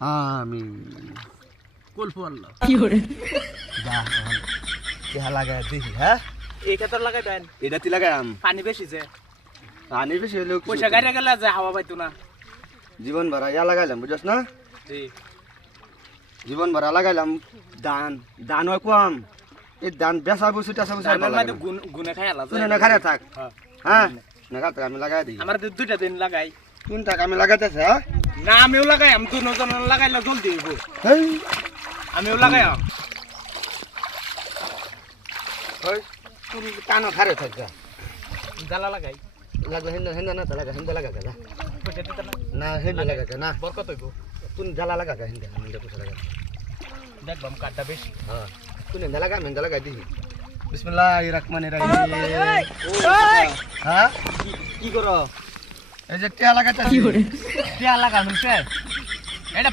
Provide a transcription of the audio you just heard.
আমি কলফু আল্লাহ যা কেহা লাগাই দেখি হ্যাঁ এই ক্ষেত্রে লাগাই দেন এটা তি লাগাইম পানি বেশি যে পানি বেশি হলেও কিছু পয়সা গাড়ি গেলে যে হাওয়া পাইতো না জীবন ভরা ইয়া লাগাইলাম বুঝছ না জি জীবন ভরা লাগাইলাম ধান ধান হয় কম এই ধান বেচা বসু টেচা বসু ধানের মধ্যে গুনে খাই আলা তুই না খারে থাক হ্যাঁ হ্যাঁ না খাতে আমি লাগাই দিই আমার দুইটা দিন লাগাই কোন টাকা আমি লাগাইতেছে হ্যাঁ না আমিও লাগাই আমি তো নজন লাগাইলে জলদি হইব হেই আমিও লাগাই ওই তুই কানো খারে থাক যা জ্বালা লাগাই লাগবে হিন্দা হিন্দা না লাগা হিন্দা লাগা যা পয়সা দিতে না না হিন্দা লাগা না বরকত হইব কোন জ্বালা লাগা হিন্দা হিন্দা পয়সা লাগা দেখবাম কাঠটা বেশি হ্যাঁ কোন হিন্দা লাগা হিন্দা লাগা দিহি বিসমিল্লাহির রহমানির রহিম হ্যাঁ কি করো এই যে টিয়া লাগাইতে টিয়া লাগানো এটা